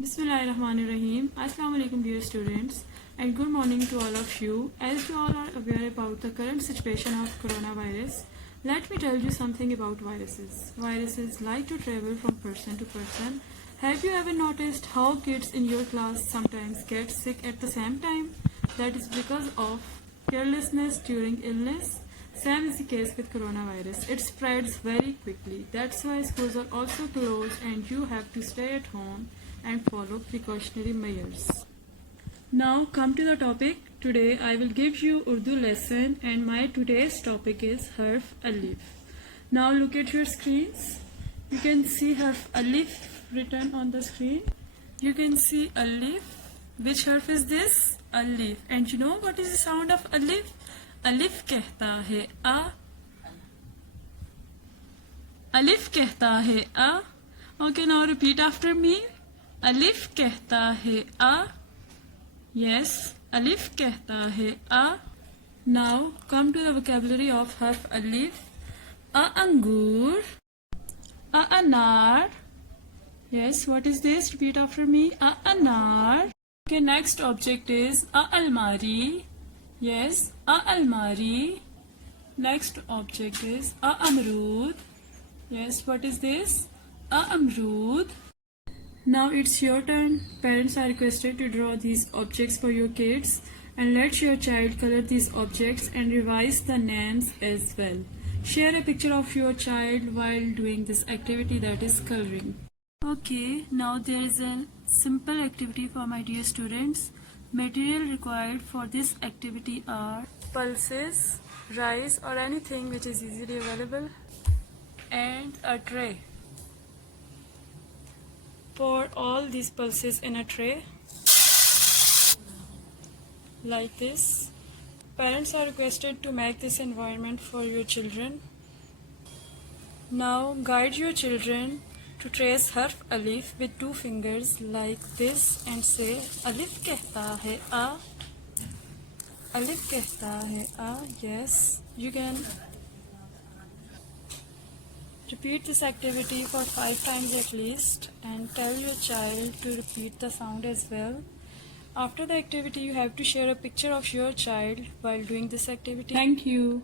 Bismillahirrahmanirrahim. Assalamu alaikum dear students and good morning to all of you. As you all are aware about the current situation of coronavirus, let me tell you something about viruses. Viruses like to travel from person to person. Have you ever noticed how kids in your class sometimes get sick at the same time? That is because of carelessness during illness. Same is the case with coronavirus. It spreads very quickly. That's why schools are also closed and you have to stay at home and follow precautionary measures. Now come to the topic. Today I will give you Urdu lesson and my today's topic is harf alif. Now look at your screens. You can see harf alif written on the screen. You can see alif. Which harf is this? Alif. And you know what is the sound of alif? Alif कहता है आ. Alif कहता है आ. Okay, now repeat after me. Alif कहता है आ. Yes, alif कहता है आ. Now come to the vocabulary of harf alif. A angur. A anar. Yes, what is this? Repeat after me. A anar. Okay, next object is a almari. Yes, a almari. Next object is a amrud. Yes, what is this? A amrud. Now it's your turn. Parents are requested to draw these objects for your kids and let your child color these objects and revise the names as well. Share a picture of your child while doing this activity, that is coloring. Okay, now there is a simple activity for my dear students. Material required for this activity are pulses, rice or anything which is easily available, and a tray. Pour all these pulses in a tray like this. Parents are requested to make this environment for your children. Now guide your children to trace harf alif with 2 fingers like this and say alif कहता है आ. Alif कहता है आ. Yes, you can repeat this activity for 5 times at least and tell your child to repeat the sound as well. After the activity, you have to share a picture of your child while doing this activity. Thank you.